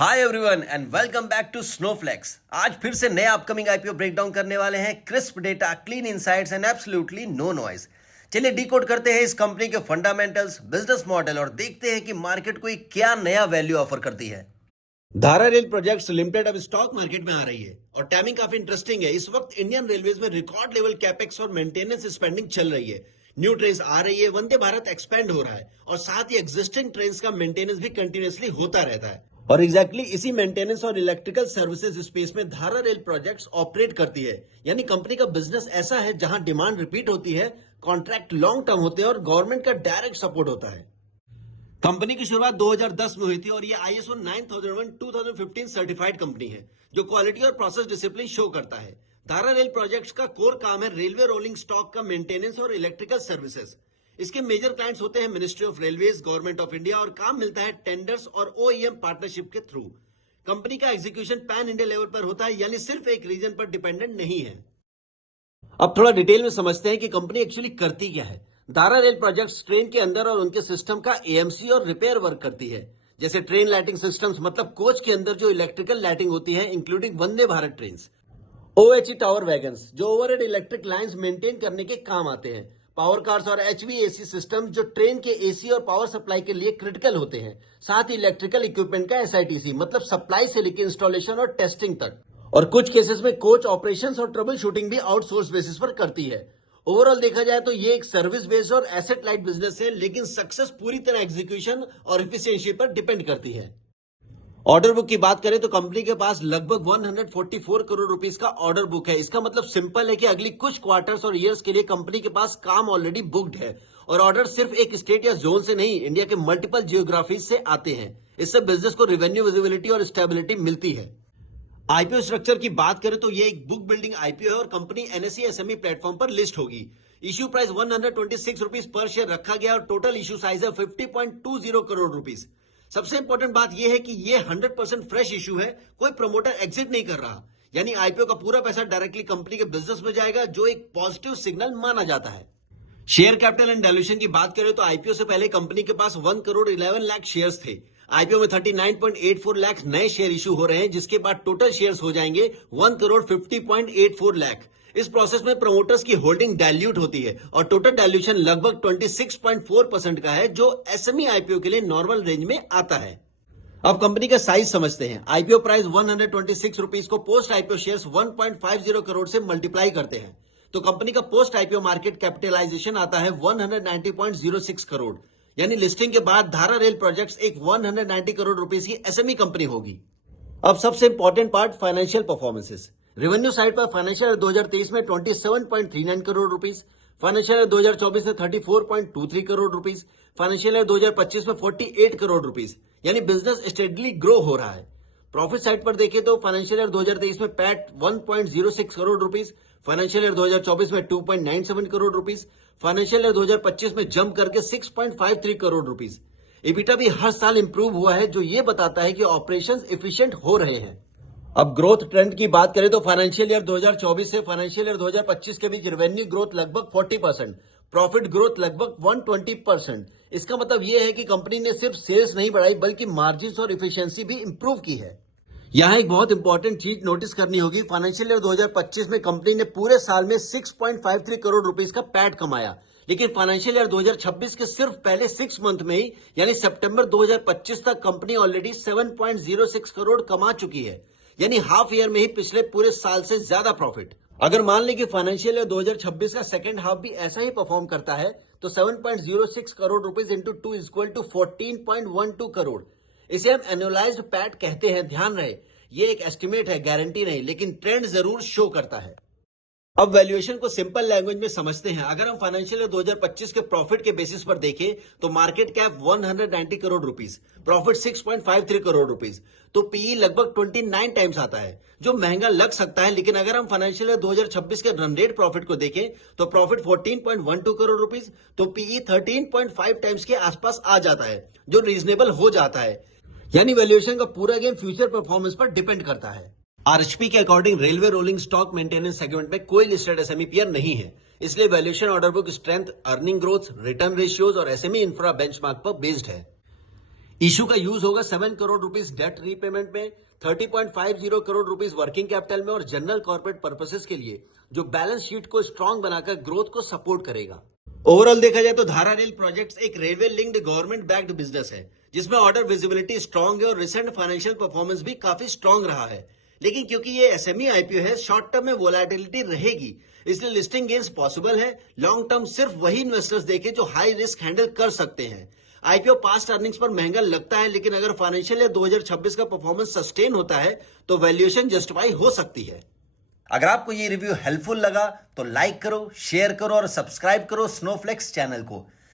Hi everyone and welcome back to Snowflakes. आज फिर से नया अपकमिंग आईपीओ ब्रेकडाउन करने वाले हैं। Crisp data, clean insights and absolutely no noise. चलिए डिकोड करते हैं इस कंपनी के फंडामेंटल्स, बिजनेस मॉडल और देखते हैं कि मार्केट को क्या नया वैल्यू ऑफर करती है। धारा रेल प्रोजेक्ट्स लिमिटेड अब स्टॉक मार्केट में आ रही है और टाइमिंग काफी इंटरेस्टिंग है। इस वक्त इंडियन रेलवेज में रिकॉर्ड लेवल कैपेक्स और मेंटेनेंस स्पेंडिंग चल रही है। न्यू ट्रेन आ रही है, वंदे भारत एक्सपेंड हो रहा है और साथ ही एग्जिस्टिंग ट्रेन का मेंटेनेंस भी कंटिन्यूअसली होता रहता है। और एग्जैक्टली इसी मेंटेनेंस और इलेक्ट्रिकल सर्विसेज स्पेस में धारा रेल प्रोजेक्ट्स ऑपरेट करती है। यानी कंपनी का बिजनेस ऐसा है जहां डिमांड रिपीट होती है, कॉन्ट्रैक्ट लॉन्ग टर्म होते हैं और गवर्नमेंट का डायरेक्ट सपोर्ट होता है। कंपनी की शुरुआत 2010 में हुई थी और ये ISO 9001:2015 सर्टिफाइड कंपनी है जो क्वालिटी और प्रोसेस डिसिप्लिन शो करता है। धारा रेल प्रोजेक्ट्स का कोर काम है रेलवे रोलिंग स्टॉक का मेंटेनेंस और इलेक्ट्रिकल सर्विसेज। इसके मेजर क्लाइंट्स होते हैं ministry of railways, government of India और काम मिलता है टेंडर्स और OEM पार्टनरशिप के थ्रू। कंपनी का एग्जीक्यूशन पैन इंडिया लेवल पर होता है, यानी सिर्फ एक रीजन पर डिपेंडेंट नहीं है। अब थोड़ा डिटेल में समझते हैं कि कंपनी एक्चुअली करती क्या है। धारा रेल प्रोजेक्ट्स ट्रेन के अंदर और उनके सिस्टम का AMC और रिपेयर वर्क करती है। जैसे ट्रेन लाइटिंग सिस्टम्स, मतलब कोच के अंदर जो इलेक्ट्रिकल लाइटिंग होती है, including Vande Bharat train. OHE tower wagons जो ओवरहेड इलेक्ट्रिक लाइंस मेंटेन करने के काम आते हैं। पावर कार्स और HVAC सिस्टम जो ट्रेन के AC और पावर सप्लाई के लिए क्रिटिकल होते हैं। साथ ही इलेक्ट्रिकल इक्विपमेंट का SITC, मतलब सप्लाई से लेकर इंस्टॉलेशन और टेस्टिंग तक। और कुछ केसेस में कोच ऑपरेशंस और ट्रबल शूटिंग भी आउटसोर्स बेसिस पर करती है। ओवरऑल देखा जाए तो ये एक सर्विस बेस्ड और एसेट लाइट बिजनेस है, लेकिन सक्सेस पूरी तरह एग्जीक्यूशन और एफिशिएंसी पर डिपेंड करती है। ऑर्डर बुक की बात करें तो कंपनी के पास लगभग 144 करोड़ रुपीस का ऑर्डर बुक है। इसका मतलब सिंपल है कि अगली कुछ क्वार्टर्स और ईयर्स के लिए कंपनी के पास काम ऑलरेडी बुक्ड है। और ऑर्डर सिर्फ एक स्टेट या जोन से नहीं, इंडिया के मल्टीपल जियोग्राफीज से आते हैं। इससे बिजनेस को रेवेन्यू विजिबिलिटी और स्टेबिलिटी मिलती है। आईपीओ स्ट्रक्चर की बात करें तो ये एक बुक बिल्डिंग आईपीओ है और कंपनी NSE SME प्लेटफॉर्म पर लिस्ट होगी। इश्यू प्राइस 126 रुपीस पर शेयर रखा गया और टोटल इश्यू साइज है 50.20 करोड़ रुपीस। सबसे इंपॉर्टेंट बात यह है कि ये 100% फ्रेश इश्यू है, कोई प्रमोटर एग्जिट नहीं कर रहा। यानी आईपीओ का पूरा पैसा डायरेक्टली कंपनी के बिजनेस में जाएगा, जो एक पॉजिटिव सिग्नल माना जाता है। शेयर कैपिटल एंड डायल्यूशन की बात करें तो आईपीओ से पहले कंपनी के पास 1 करोड़ 11 लाख शेयर्स थे। आईपीओ में 39.84 लाख नए शेयर इशू हो रहे हैं, जिसके बाद टोटल शेयर्स हो जाएंगे 1 करोड़ 50.84 लाख। इस प्रोसेस में प्रमोटर्स की होल्डिंग डाइल्यूट होती है और टोटल डाइल्यूशन लगभग 26.4% का है, जो SME आईपीओ के लिए नॉर्मल रेंज में आता है। अब कंपनी का साइज समझते हैं। आईपीओ प्राइस 126 रुपीस को पोस्ट आईपीओ शेयर्स 1.50 करोड़ से मल्टीप्लाई करते हैं तो कंपनी का पोस्ट आईपीओ मार्केट कैपिटलाइजेशन आता है 190.06 करोड़। यानी लिस्टिंग के बाद धारा रेल प्रोजेक्ट्स एक 190 करोड़ रुपीस की SME कंपनी होगी। अब सबसे important part, financial performances. Revenue side पर फाइनेंशियल 2023 में 27.39 करोड़ रुपीस, फाइनेंशियल 2024 में 34.23 करोड़ रुपीस, फाइनेंशियल 2025 में 48 करोड़ रुपीस। यानी बिजनेस स्टेडली ग्रो हो रहा है। प्रॉफिट साइड पर देखें तो फाइनेंशियल ईयर 2023 में PAT 1.06 crore rupees, financial year 2024 में 2.97 करोड़ रुपीस, फाइनेंशियल ईयर 2025 में जंप करके 6.53 करोड़ रुपीस। EBITDA भी हर साल इंप्रूव हुआ है, जो ये बताता है कि ऑपरेशंस एफिशिएंट हो रहे हैं। अब ग्रोथ ट्रेंड की बात करें तो फाइनेंशियल ईयर 2024 से फाइनेंशियल ईयर 2025 के बीच रेवेन्यू ग्रोथ लगभग 40%, प्रॉफिट ग्रोथ लगभग 120%। इसका मतलब यह है कि कंपनी ने सिर्फ सेल्स नहीं बढ़ाई, बल्कि मार्जिन्स और इफिशियंसी भी इंप्रूव की है। यहां एक बहुत इंपॉर्टेंट चीज नोटिस करनी होगी। फाइनेंशियल ईयर 2025 में कंपनी ने पूरे साल में 6.53 करोड़ रुपीस का पैट कमाया, लेकिन फाइनेंशियल ईयर 2026 के सिर्फ पहले 6 मंथ में ही, यानी सितंबर 2025 तक कंपनी ऑलरेडी 7.06 करोड़ कमा चुकी है। यानी हाफ ईयर में ही पिछले पूरे साल से ज्यादा प्रॉफिट। अगर मान लें कि फाइनेंशियल ईयर 2026 का सेकेंड हाफ भी ऐसा ही परफॉर्म करता है तो 7.06 crore rupees into 2 is equal to 14.12 crore. इसे हम एनुअलाइज्ड पैट कहते हैं। ध्यान रहे, ये एक एस्टिमेट है, गारंटी नहीं, लेकिन ट्रेंड जरूर शो करता है। अब वैल्यूएशन को सिंपल लैंग्वेज में समझते हैं। अगर हम फाइनेंशियल ईयर 2025 के प्रॉफिट के बेसिस पर देखें तो market cap 190 crore rupees, profit 6.53 crore rupees, तो पीई लगभग 29 टाइम्स आता है, जो महंगा लग सकता है। लेकिन अगर हम फाइनेंशियल ईयर 2026 के रन रेट प्रॉफिट को देखें तो प्रॉफिट 14.12 करोड़ रुपीस, तो पीई 13.5 टाइम्स के आसपास आ जाता है, जो रीजनेबल हो जाता है। यानी वैल्यूएशन का पूरा गेम फ्यूचर परफॉर्मेंस पर डिपेंड करता है। आरएचपी के according railway rolling stock maintenance segment में कोई लिस्टेड SME पीयर नहीं है, इसलिए valuation order book strength, earning growth, return ratios और SME इंफ्रा बेंचमार्क पर बेस्ड है। इशू का यूज होगा 7 करोड़ रुपीस डेट रीपेमेंट में, 30.50 करोड़ रुपीस वर्किंग कैपिटल में और जनरल कॉर्पोरेट पर्पसेस के लिए, जो बैलेंस शीट को स्ट्रांग बनाकर ग्रोथ को सपोर्ट करेगा। ओवरऑल देखा जाए तो धारा रेल प्रोजेक्ट्स एक railway linked government backed business है, जिसमें ऑर्डर विजिबिलिटी स्ट्रांग है और रिसेंट फाइनेंशियल परफॉर्मेंस भी काफी स्ट्रांग रहा है। लेकिन क्योंकि ये एसएमई आईपीओ है, शॉर्ट टर्म में वोलेटिलिटी रहेगी, इसलिए लिस्टिंग गेन्स पॉसिबल है। लॉन्ग टर्म सिर्फ वही इन्वेस्टर्स देखे जो हाई रिस्क हैंडल कर सकते हैं। आईपीओ पास्ट अर्निंग्स पर महंगा लगता है, लेकिन अगर फाइनेंशियल या 2026 का परफॉर्मेंस सस्टेन होता है तो वैल्यूएशन जस्टिफाई हो सकती है। अगर आपको ये रिव्यू हेल्पफुल लगा तो लाइक करो, शेयर करो और सब्सक्राइब करो स्नोफ्लेक्स चैनल को।